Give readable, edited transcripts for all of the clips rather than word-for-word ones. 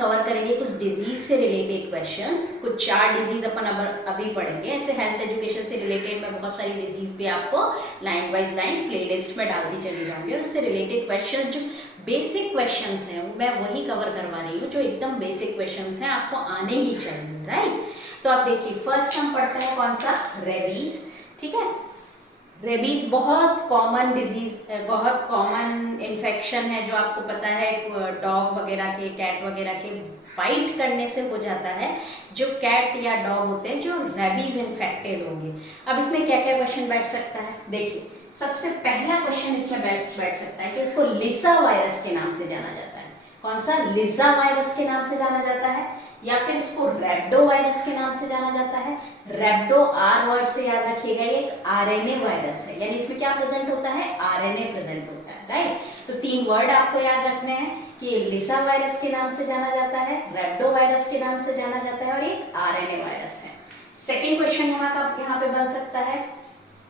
Cover करेंगे कुछ disease से रिलेटेड क्वेश्चंस, कुछ 4 डिजीज अपन अभी पढ़ेंगे। ऐसे हेल्थ एजुकेशन से रिलेटेड मैं बहुत सारी डिजीज भी आपको लाइन वाइज लाइन प्लेलिस्ट में डालती चली जाऊंगी, और उससे रिलेटेड क्वेश्चंस जो बेसिक क्वेश्चंस हैं मैं वही कवर करवा रही हूँ, जो एकदम बेसिक क्वेश्चंस हैं आपको आने ही चाहिए, राइट। तो आप देखिए फर्स्ट हम पढ़ते हैं कौन सा, रेबीज, ठीक है। रेबीज बहुत कॉमन डिजीज, बहुत कॉमन इन्फेक्शन है जो आपको पता है डॉग वगैरह के, कैट वगैरह के बाइट करने से हो जाता है। जो कैट या डॉग होते हैं जो रेबीज इन्फेक्टेड होंगे। अब इसमें क्या क्या क्वेश्चन बैठ सकता है, देखिए सबसे पहला क्वेश्चन इसमें बैठ सकता है कि इसको लिसा वायरस के नाम से जाना जाता है। कौन सा, लिसा वायरस के नाम से जाना जाता है, या फिर इसको रैब्डो वायरस के नाम से जाना जाता है। रैब्डो आर वर्ड से याद रखिएगा, ये एक आरएनए वायरस है, यानी इसमें क्या प्रेजेंट होता है, आरएनए प्रेजेंट होता है, राइट। तो 3 वर्ड आपको याद रखने हैं कि लिसा वायरस के नाम से जाना जाता है, रैब्डो वायरस के नाम से जाना जाता है, और एक आरएनए वायरस है। सेकेंड क्वेश्चन यहाँ पे बन सकता है,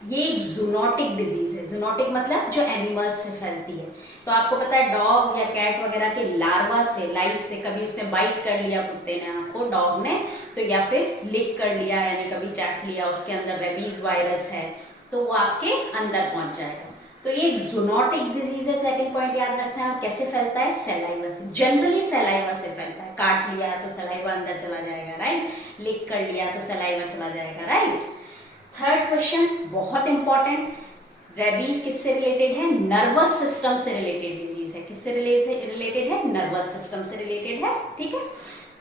ये एक जूनोटिक डिजीज है। जूनोटिक मतलब जो एनिमल्स से फैलती है। तो आपको पता है डॉग या कैट वगैरह के लार्वा से, लाइस से, कभी उसने बाइट कर लिया कुत्ते ने आपको, डॉग ने, तो या फिर लिक कर लिया यानी कभी चाट लिया, उसके अंदर रेबीज वायरस है तो वो आपके अंदर पहुंच जाएगा। तो ये एक जूनोटिक डिजीज है। सेकेंड पॉइंट याद रखना है। कैसे फैलता है, सैलाइवा से, जनरली सैलाइवा से फैलता है। काट लिया तो सैलाइवा अंदर चला जाएगा, राइट। लिक कर लिया तो सैलाइवा चला जाएगा, राइट। थर्ड क्वेश्चन बहुत इंपॉर्टेंट, रेबीज किससे रिलेटेड है, नर्वस सिस्टम से रिलेटेड डिजीज है। किससे रिलेटेड है, नर्वस सिस्टम से रिलेटेड है, ठीक है।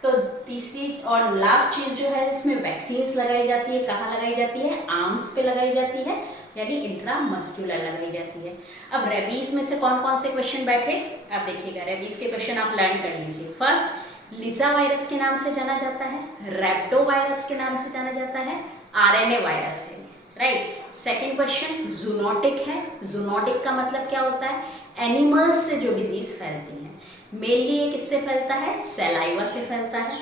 तो तीसरी और लास्ट चीज जो है, इसमें वैक्सीन्स लगाई जाती है। कहाँ लगाई जाती है, आर्म्स पे लगाई जाती है, यानी इंट्रामस्क्यूलर लगाई जाती है। अब रेबीज में से कौन कौन से क्वेश्चन बैठे, आप देखिएगा रेबीज के क्वेश्चन आप लर्न कर लीजिए। फर्स्ट, लिसा वायरस के नाम से जाना जाता है, रैप्टो वायरस के नाम से जाना जाता है, आरएनए वायरस है, राइट। सेकेंड क्वेश्चन जूनोटिक है। जूनोटिक का मतलब क्या होता है, एनिमल्स से जो डिजीज फैलती है। मेनली ये किससे फैलता है, सैलाइवा से फैलता है।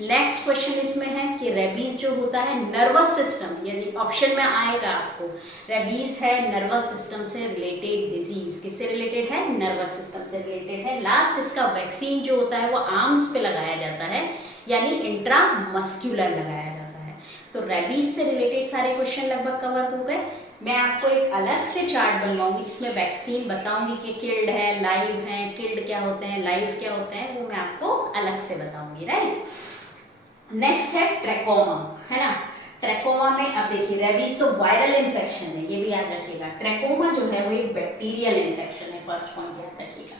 नेक्स्ट क्वेश्चन इसमें है कि रेबीज जो होता है नर्वस सिस्टम, यानी ऑप्शन में आएगा आपको, रेबीज है नर्वस सिस्टम से रिलेटेड डिजीज। किससे रिलेटेड है, नर्वस सिस्टम से रिलेटेड है। लास्ट, इसका वैक्सीन जो होता है वो आर्म्स पे लगाया जाता है, यानी इंट्रामस्क्यूलर लगाया जाता है। तो रेबीज से रिलेटेड सारे क्वेश्चन लगभग कवर हो गए। मैं आपको एक अलग से चार्ट बनवाऊंगी, इसमें वैक्सीन बताऊंगी कि किल्ड है, लाइव है, किल्ड क्या होते हैं, लाइव क्या होते हैं, वो मैं आपको अलग से बताऊंगी, राइट। नेक्स्ट है ट्रैकोमा, है ना। ट्रैकोमा में अब देखिए रेबीज तो वायरल इन्फेक्शन है, ये भी याद रखिएगा। ट्रैकोमा जो है वो एक बैक्टीरियल इन्फेक्शन है, फर्स्ट पॉइंट याद रखिएगा।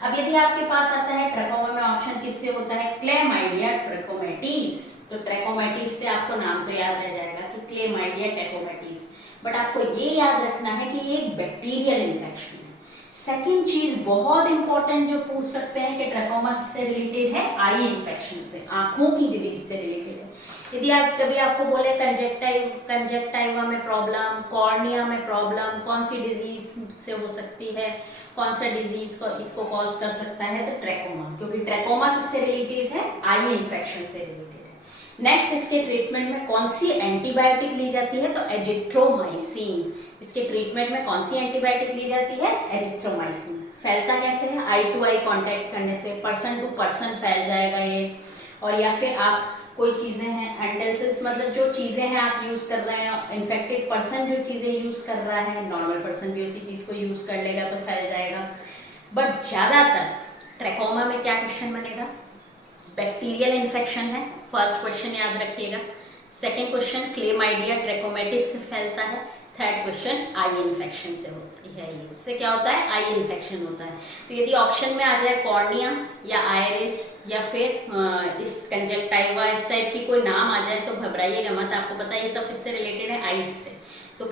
अब यदि आपके पास आता है ट्रैकोमा में ऑप्शन किससे होता है, क्लेमाइडिया ट्रैकोमैटिस। तो ट्रैकोमैटिस से आपको नाम तो याद रह जाएगा कि क्लेमाइडिया ट्रैकोमैटिस, बट आपको ये याद रखना है कि ये एक बैक्टीरियल इन्फेक्शन है। सेकेंड चीज बहुत इंपॉर्टेंट जो पूछ सकते हैं कि ट्रैकोमा से रिलेटेड है, आई इन्फेक्शन से, आंखों की डिजीज से रिलेटेड है। यदि आप कभी आपको बोले कंजक्टाइवा में प्रॉब्लम, कॉर्निया में प्रॉब्लम, कौन सी डिजीज से हो सकती है, कौन सा डिजीज को इसको कॉज कर सकता है, तो ट्रैकोमा, क्योंकि ट्रैकोमा किससे रिलेटेड है, आई इन्फेक्शन से रिलेटेड है। नेक्स्ट, इसके ट्रीटमेंट में कौन सी एंटीबायोटिक ली जाती है, तो एजिथ्रोमाइसिन। इसके ट्रीटमेंट में कौन सी एंटीबायोटिक ली जाती है, एजिथ्रोमाइसिन। फैलता कैसे है, आई टू आई कांटेक्ट करने से, पर्सन टू पर्सन फैल जाएगा ये। और या फिर आप कोई चीजें हैं एंटेल्सिस, मतलब जो चीजें हैं आप यूज कर रहे हैं, इन्फेक्टेड पर्सन जो चीजें यूज कर रहा है, नॉर्मल पर्सन भी उसी चीज को यूज कर लेगा तो फैल जाएगा। बट ज्यादातर ट्रैकोमा में क्या क्वेश्चन बनेगा, बैक्टीरियल इन्फेक्शन है, फर्स्ट क्वेश्चन याद रखिएगा। सेकेंड क्वेश्चन क्लेमाइडिया ट्रैकोमैटिस से फैलता है। थर्ड क्वेश्चन आई इन्फेक्शन से होती है, इससे क्या होता है, आई इन्फेक्शन होता है। तो यदि ऑप्शन में आ जाए कॉर्निया या आयरिस या फिर इस कंजक्टाइवा, इस टाइप की कोई नाम आ जाए तो घबराइएगा मत, आपको पता है ये सब किससे रिलेटेड है, आइस से। तो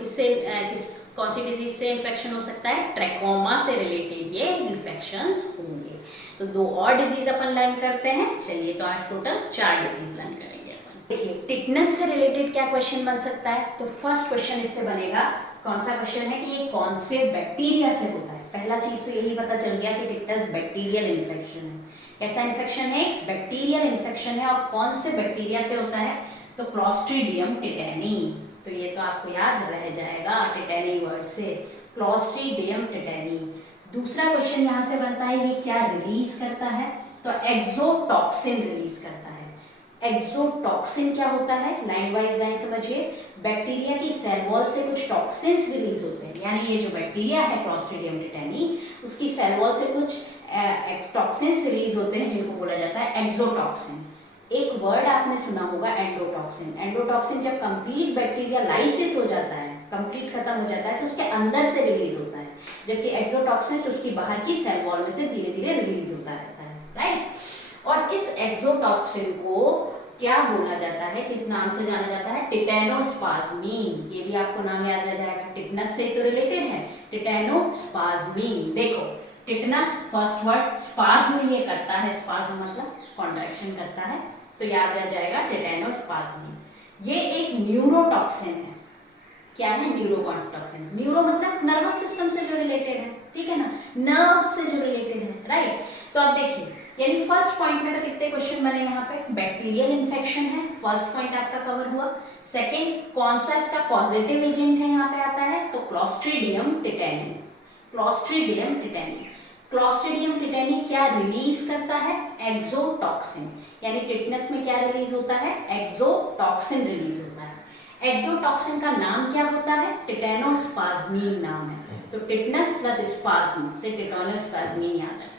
कौन सी डिजीज से इन्फेक्शन हो सकता है, ट्रैकोमा से रिलेटेड ये इन्फेक्शंस होंगे। तो 2 और डिजीज अपन लर्न करते हैं। चलिए, तो आज टोटल 4 डिजीज लर्न करेंगे अपन। देखिए टिटनस से रिलेटेड क्या क्वेश्चन बन सकता है, तो फर्स्ट क्वेश्चन इससे बनेगा, कौन सा क्वेश्चन है कि ये कौन से बैक्टीरिया से होता है। पहला चीज तो यही पता चल गया कि टिटनस बैक्टीरियल इन्फेक्शन है। ऐसा इन्फेक्शन है, बैक्टीरियल इन्फेक्शन है, और कौन से बैक्टीरिया से होता है, तो क्लॉस्ट्रीडियम टिटेनी। तो ये तो आपको याद रह जाएगा टिटेनी वर्ड से, क्लॉस्ट्रीडियम टिटेनी। दूसरा क्वेश्चन यहाँ से बनता है, ये क्या रिलीज करता है, तो एक्सोटॉक्सिन रिलीज करता है। एक्सोटॉक्सिन क्या होता है, लाइन वाइज लाइन समझिए। बैक्टीरिया की सेल वॉल से कुछ टॉक्सिन्स रिलीज होते हैं, यानी ये जो बैक्टीरिया है क्लॉस्ट्रीडियम टेटानी, उसकी सेल वॉल से कुछ टॉक्सिन्स रिलीज होते हैं जिनको बोला जाता है एक्सोटॉक्सिन। एक वर्ड आपने सुना होगा एंडोटॉक्सिन। एंडोटॉक्सिन जब कंप्लीट बैक्टीरिया लाइसिस हो जाता है, कंप्लीट खत्म हो जाता है, तो उसके अंदर से रिलीज होता है, जबकि एक्सोटॉक्सिन उसकी बाहर की सेल वॉल में से धीरे धीरे रिलीज होता रहता है, राइट। और इस एक्सोटॉक्सिन को क्या बोला जाता है, किस नाम से जाना जाता है, टिटेनोस्पाज्मीन। ये भी आपको नाम याद रह जाएगा, टिटनस से तो रिलेटेड है, टिटेनोस्पाज्मीन। देखो टिटनस फर्स्ट वर्ड, स्पाज्म ये करता है, स्पाज्म मतलब कॉन्ट्रैक्शन करता है, तो याद रह जाएगा टिटेनोस्पाज्मीन। ये एक न्यूरोटॉक्सिन है। क्या है, न्यूरोटॉक्सिन। न्यूरो मतलब नर्वस सिस्टम से जो रिलेटेड है, ठीक है ना, नर्व से जो रिलेटेड है, राइट। तो अब देखिए, यानी फर्स्ट पॉइंट में तो कितने क्वेश्चन बने यहाँ पे, बैक्टीरियल इन्फेक्शन है, फर्स्ट पॉइंट आपका कवर हुआ। सेकंड, कौन सा इसका पॉजिटिव एजेंट है यहाँ पे आता है, तो Clostridium tetani. Clostridium tetani, Clostridium tetani क्या रिलीज करता है, एक्सोटॉक्सिन। यानी टिटनस में क्या रिलीज होता है, एक्सोटॉक्सिन रिलीज होता है। एक्सोटॉक्सिन का नाम क्या होता है, टिटेनोस्पाज्मीन नाम है। तो टिटनस प्लस स्पाज्म से टिटेनोस्पाज्मीन याद रखना।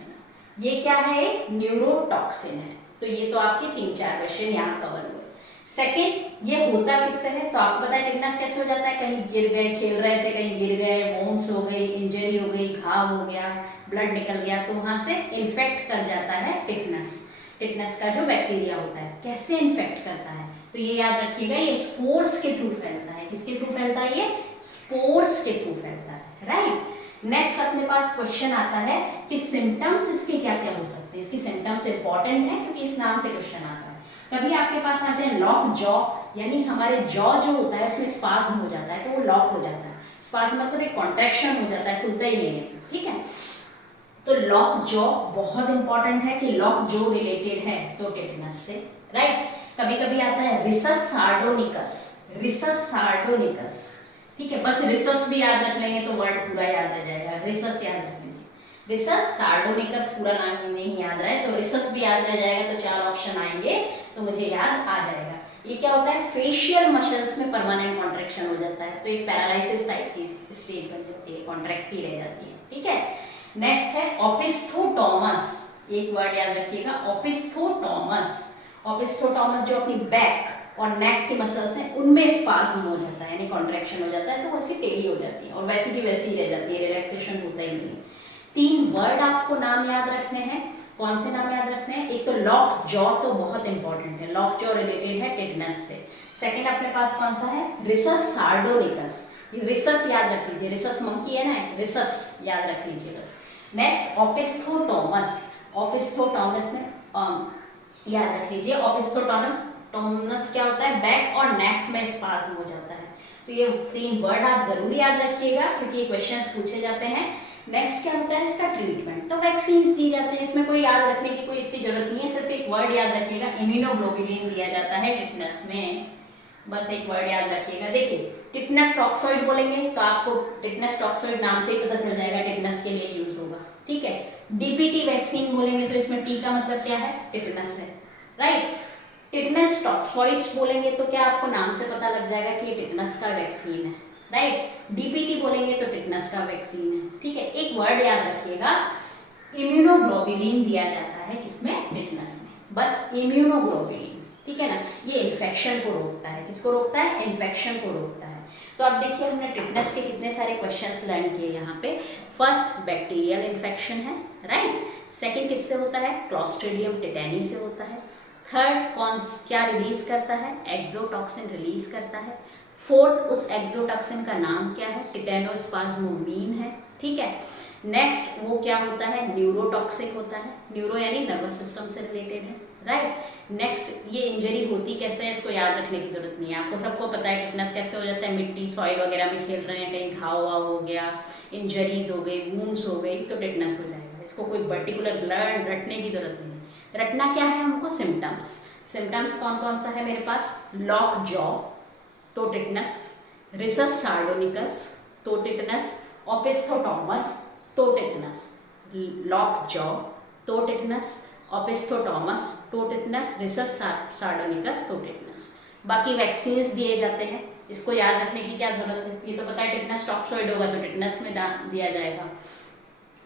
ये क्या है, एक न्यूरोटॉक्सिन है। तो ये तो आपके 3-4 क्वेश्चन यहाँ कवर हुए। सेकंड, ये होता किससे है, तो आपको पता है टिटनस कैसे हो जाता है, कहीं गिर गए, खेल रहे थे कहीं गिर गए, वोन्स हो गई, इंजरी हो गई, घाव हो गया, ब्लड निकल गया, तो वहां से इन्फेक्ट कर जाता है टिटनस। टिटनस का जो बैक्टीरिया होता है कैसे इन्फेक्ट करता है, तो ये याद रखिएगा, ये स्पोर्स के थ्रू फैलता है। किसके थ्रू फैलता है, ये स्पोर्स के थ्रू फैलता है, राइट। नेक्स्ट अपने पास क्वेश्चन आता है कि सिम्टम्स इसके क्या क्या हो सकते हैं। इसकी सिम्टम्स इंपॉर्टेंट है क्योंकि इस नाम से क्वेश्चन आता है। कभी आपके पास आ जाए लॉक जॉ, यानी हमारे जॉ जो होता है उसमें स्पाज्म हो जाता है, तो वो लॉक हो जाता है। स्पाज्म मतलब एक कॉन्ट्रैक्शन हो जाता है, खुलता ही नहीं है, ठीक है। तो लॉक जॉ बहुत इंपॉर्टेंट है कि लॉक जॉ रिलेटेड है तो टिटनस से, राइट। कभी कभी आता है रिसस सार्डोनिकस, रिसस सार्डोनिकस, ठीक है। बस रिसस भी याद रख लेंगे तो वर्ड पूरा याद रह जाएगा, रिसस याद रख लीजिए। रिसस सार्डोनिकस पूरा नाम नहीं याद रहा है तो रिसस भी याद रह जाएगा, तो 4 ऑप्शन आएंगे तो मुझे याद आ जाएगा। ये क्या होता है, फेशियल मसल्स में परमानेंट कॉन्ट्रैक्शन हो जाता है, तो एक पैरालिसिस टाइप की स्टेट बन जाती है, कॉन्ट्रैक्ट ही रह जाती है, ठीक है। नेक्स्ट है ओपिस्थोटोमस, एक वर्ड याद रखिएगा, ओपिस्थोटोमस। ओपिस्थोटोमस जो अपनी बैक और नेक के मसल्स हैं उनमें स्पाज्म हो जाता है, यानी कॉन्ट्रैक्शन हो जाता है, तो वैसी टेढ़ी हो जाती है और वैसी की वैसी ही रह जाती है, रिलैक्सेशन होता ही नहीं। 3 वर्ड आपको नाम याद रखने हैं। कौन से नाम याद रखने हैं, एक तो लॉक जॉ, तो बहुत इंपॉर्टेंट है, लॉक जॉ रिलेटेड है टिटनस से। सेकंड अपने पास कौन सा है, रिसस सार्डोनिकस, ये रिसस याद रख लीजिए, रिसस मंकी है ना, रिसस याद रख लीजिए बस। नेक्स्ट ओपिस्थोटोमस, ओपिस्थोटोमस में याद रख लीजिए, ओपिस्थोटोमस क्या होता है, बैक और नेक में स्पाज्म हो जाता है। तो ये 3 वर्ड आप जरूर याद रखिएगा क्योंकि ये क्वेश्चंस पूछे जाते हैं। नेक्स्ट क्या होता है इसका ट्रीटमेंट, तो वैक्सीन्स दी जाते हैं, इसमें कोई याद रखने की कोई इतनी जरूरत नहीं है, सिर्फ एक वर्ड याद रखिएगा, इम्यूनोग्लोबुलिन दिया जाता है टिटनस में, बस एक वर्ड याद रखिएगा। देखिए टिटनस टॉक्सॉइड बोलेंगे तो आपको टिटनस टॉक्सॉइड नाम से ही पता चल जाएगा टिटनस के लिए यूज होगा, ठीक है। डीपीटी वैक्सीन बोलेंगे तो इसमें टी का मतलब क्या है, टिटनस है, राइट। टिटनस टॉक्सॉइड्स बोलेंगे तो क्या आपको नाम से पता लग जाएगा कि ये टिटनस का वैक्सीन है, राइट। डीपीटी बोलेंगे तो टिटनस का वैक्सीन है, ठीक है। एक वर्ड याद रखिएगा, इम्यूनोग्लोबुलिन दिया जाता है किसमें, टिटनस में, बस इम्यूनोग्लोबुलिन, ठीक है ना। ये इन्फेक्शन को रोकता है, किसको रोकता है, इन्फेक्शन को रोकता है। तो अब देखिए हमने टिटनस के कितने सारे क्वेश्चंस लर्न किए यहाँ पे। फर्स्ट बैक्टीरियल इन्फेक्शन है, राइट। सेकंड किससे होता है, क्लॉस्ट्रीडियम टेटानी से होता है। थर्ड कौन क्या रिलीज करता है, एक्सोटॉक्सिन रिलीज करता है। फोर्थ उस एक्सोटॉक्सिन का नाम क्या है, टिटेनोस्पाज्मोमीन है, ठीक है। नेक्स्ट वो क्या होता है, न्यूरोटॉक्सिक होता है, न्यूरो यानी नर्वस सिस्टम से रिलेटेड है, राइट। नेक्स्ट ये इंजरी होती कैसे है, इसको याद रखने की जरूरत नहीं है, आपको सबको पता है टिटनस कैसे हो जाता है, मिट्टी सॉइल वगैरह में खेल रहे हैं, कहीं घाव वाव हो गया, इंजरीज हो गई, वूंड्स हो गई, तो टिटनस हो जाएगा। इसको कोई पर्टिकुलर लर्न रटने की जरूरत नहीं है। रटना क्या है हमको, सिम्टम्स। सिम्टम्स कौन कौन सा है मेरे पास, लॉक जॉ तो टिटनस, रिसस सार्डोनिकस तो टिटनस, ओपिस्थोटोमस तो टिटनस, लॉक जॉ तो tetanus, opisthotonos to tetanus, risus sardonicus to tetanus. बाकी वैक्सीन्स दिए जाते हैं, इसको याद रखने की क्या जरूरत है, ये तो पता है टिटनस टॉक्सोइड होगा तो टिटनस में दिया जाएगा।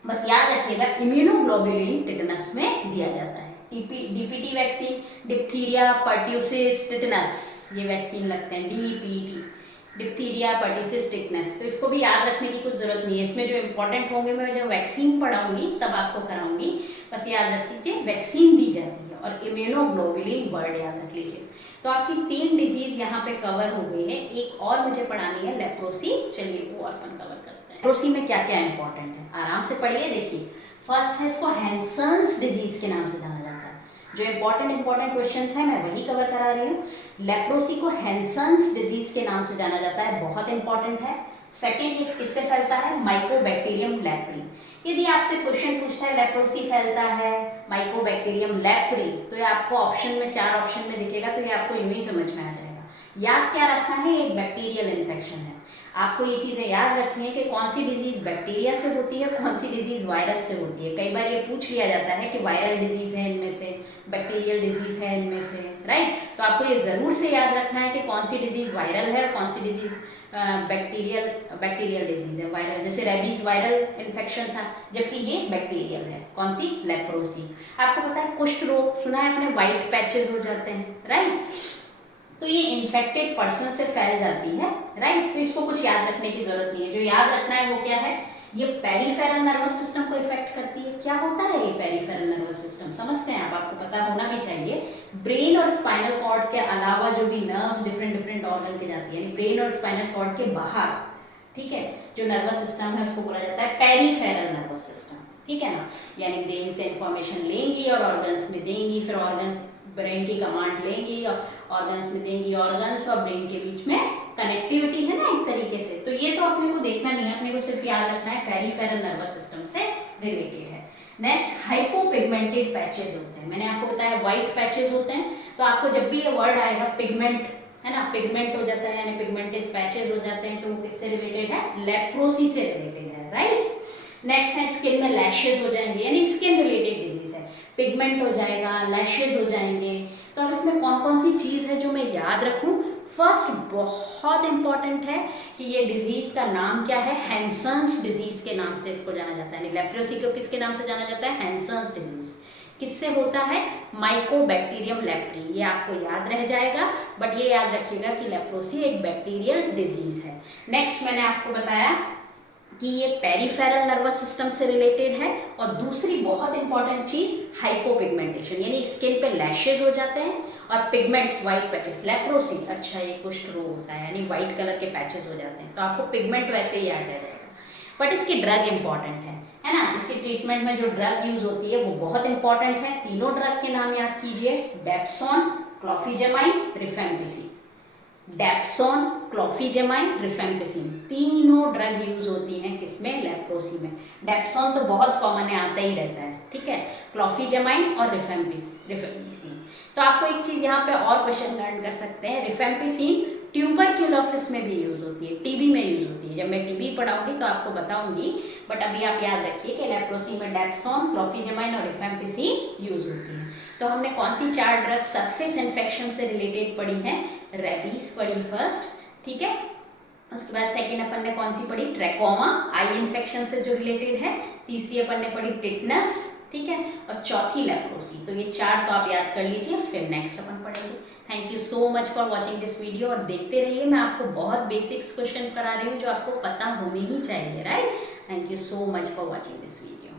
बस याद रखिएगा इम्यूनोग्लोबुलिन टिटनस में दिया जाता है। DPT vaccine, diphtheria, pertussis, tetanus, ये वैक्सीन लगते हैं डीपीटी, डिप्थीरिया, पर्ट्यूसिस, टिटनस। तो इसको भी याद रखने की कुछ जरूरत नहीं है, इसमें जो इंपॉर्टेंट होंगे मैं जब वैक्सीन पढ़ाऊंगी तब आपको कराऊंगी। बस याद रख लीजिए वैक्सीन दी जाती है और इम्यूनोग्लोबुलिन वर्ड याद रख लीजिए। तो आपकी 3 डिजीज यहाँ पे कवर हो गई है। एक और मुझे पढ़ानी है लेप्रोसी, चलिए वो अपन कवर करते हैं। लेप्रोसी में क्या क्या इंपॉर्टेंट है, आराम से पढ़िए। देखिए फर्स्ट है, इसको हैंसन्स डिजीज के नाम से जाना जाता है। जो इंपॉर्टेंट क्वेश्चंस है मैं वही कवर करा रही हूँ। लेप्रोसी को हैंसन्स डिजीज के नाम से जाना जाता है, बहुत इंपॉर्टेंट है। सेकेंड, ये किससे फैलता है, माइकोबैक्टीरियम लेप्री। यदि आपसे क्वेश्चन पूछता है लेप्रोसी फैलता है माइकोबैक्टीरियम लेप्री, तो ये आपको ऑप्शन में 4 ऑप्शन में दिखेगा, तो ये आपको यूं ही समझ में आ जाएगा। याद क्या रखना है, एक बैक्टीरियल इन्फेक्शन है। आपको ये चीजें याद रखनी है कि कौन सी डिजीज बैक्टीरिया से होती है, कौन सी डिजीज वायरस से होती है। कई बार ये पूछ लिया जाता है कि वायरल डिजीज है इनमें से, बैक्टीरियल डिजीज है इनमें से, राइट। तो आपको ये जरूर से याद रखना है कि कौन सी डिजीज वायरल है और कौन सी डिजीज बैक्टीरियल डिजीज है। वायरल जैसे रेबीज वायरल इन्फेक्शन था, जबकि ये बैक्टीरियल है। कौन सी, लेप्रोसी। आपको पता है कुष्ठ रोग सुना है आपने, व्हाइट पैचेस हो जाते हैं, राइट। तो ये इन्फेक्टेड पर्सन से फैल जाती है, राइट। तो इसको कुछ याद रखने की जरूरत नहीं है। जो याद रखना है वो क्या है, ये पेरिफेरल नर्वस सिस्टम को इफेक्ट करती है। क्या होता है ये पेरिफेरल नर्वस सिस्टम, समझते हैं आप, आपको पता होना भी चाहिए। ब्रेन और स्पाइनल कॉर्ड के अलावा जो भी नर्व्स डिफरेंट ऑर्गन के जाती है, यानी ब्रेन और स्पाइनल कॉर्ड के बाहर, ठीक है, जो नर्वस सिस्टम है उसको बोला जाता है पेरिफेरल नर्वस सिस्टम, ठीक है ना। यानी ब्रेन से इंफॉर्मेशन लेंगी और ऑर्गन्स में देंगी, फिर ऑर्गन्स ब्रेन की कमांड लेंगी और ऑर्गन्स में देंगी। ऑर्गन्स और ब्रेन के बीच में कनेक्टिविटी है ना एक तरीके से। तो ये तो अपने को देखना नहीं है, अपने को सिर्फ याद रखना है पेरिफेरल नर्वस सिस्टम से रिलेटेड है। नेक्स्ट, हाइपोपिगमेंटेड पैचेस होते हैं। मैंने आपको बताया व्हाइट पैचेस होते हैं, तो आपको जब भी ये वर्ड आएगा पिगमेंट, है ना, पिगमेंट हो जाता है यानी पिगमेंटेड पैचेस हो जाते हैं, तो वो किससे रिलेटेड है, लेप्रोसी से रिलेटेड है, राइट। नेक्स्ट है स्किन में लैशेज हो जाएंगे, यानी स्किन रिलेटेड डिजीज है, पिगमेंट हो जाएगा, लैशेज हो जाएंगे। तो अब इसमें कौन कौन सी चीज है जो मैं याद रखूं। फर्स्ट बहुत इंपॉर्टेंट है कि ये डिजीज का नाम क्या है, हैंसन्स डिजीज के नाम से इसको जाना जाता है। लेप्रोसी को किसके नाम से जाना जाता है, हैंसन्स डिजीज। किससे होता है, माइकोबैक्टीरियम लेप्री, ये आपको याद रह जाएगा। बट ये याद रखिएगा कि लेप्रोसी एक बैक्टीरियल डिजीज है। नेक्स्ट मैंने आपको बताया कि ये पेरिफेरल नर्वस सिस्टम से रिलेटेड है। और दूसरी बहुत इंपॉर्टेंट चीज हाइपोपिगमेंटेशन, यानी स्किन पे लैशेज हो जाते हैं और पिगमेंट्स, व्हाइट पैचेस। लेप्रोसी, अच्छा ये कुष्ठ रोग होता है यानी व्हाइट कलर के पैचेस हो जाते हैं, तो आपको पिगमेंट वैसे ही याद रह जाएगा। बट इसकी ड्रग इंपॉर्टेंट है ना। इसके ट्रीटमेंट में जो ड्रग यूज होती है वो बहुत इंपॉर्टेंट है। तीनों ड्रग के नाम याद कीजिए, डेप्सोन, क्लोफिजेमाइन, रिफेम्पिसिन। डेप्सोन, क्लोफिजेमाइन, रिफेम्पिसिन, तीनों ड्रग यूज होती हैं किसमें, लेप्रोसी में। डेप्सोन तो बहुत कॉमन है, आता ही रहता है, ठीक है। क्लोफिजेमाइन और रिफेम्पिसिन। तो आपको एक चीज यहाँ पे और क्वेश्चन लर्न कर सकते हैं, रिफेम्पिसिन ट्यूबरक्यूलोसिस में भी यूज होती है, टीबी में यूज होती है। जब मैं टीबी पढ़ाऊंगी तो आपको बताऊंगी, बट अभी आप याद रखिए कि लेप्रोसी में डेप्सोन, क्लोफिजेमाइन और रिफेम्पिसिन यूज होती है। तो हमने कौन सी 4 ड्रग सरफेस इन्फेक्शन से रिलेटेड पढ़ी है, रेबीज पढ़ी फर्स्ट, ठीक है। उसके बाद सेकेंड अपन ने कौन सी पढ़ी, ट्रैकोमा, आई इन्फेक्शन से जो रिलेटेड है। तीसरी अपन ने पढ़ी टिटनस, ठीक है। और चौथी लेप्रोसी। तो ये 4 तो आप याद कर लीजिए, फिर नेक्स्ट अपन पढ़ेंगे। Thank you so much for watching this video. और देखते रहिए, मैं आपको बहुत बेसिक्स क्वेश्चन करा रही हूँ जो आपको पता होने ही चाहिए, right. Thank you so much for watching this video.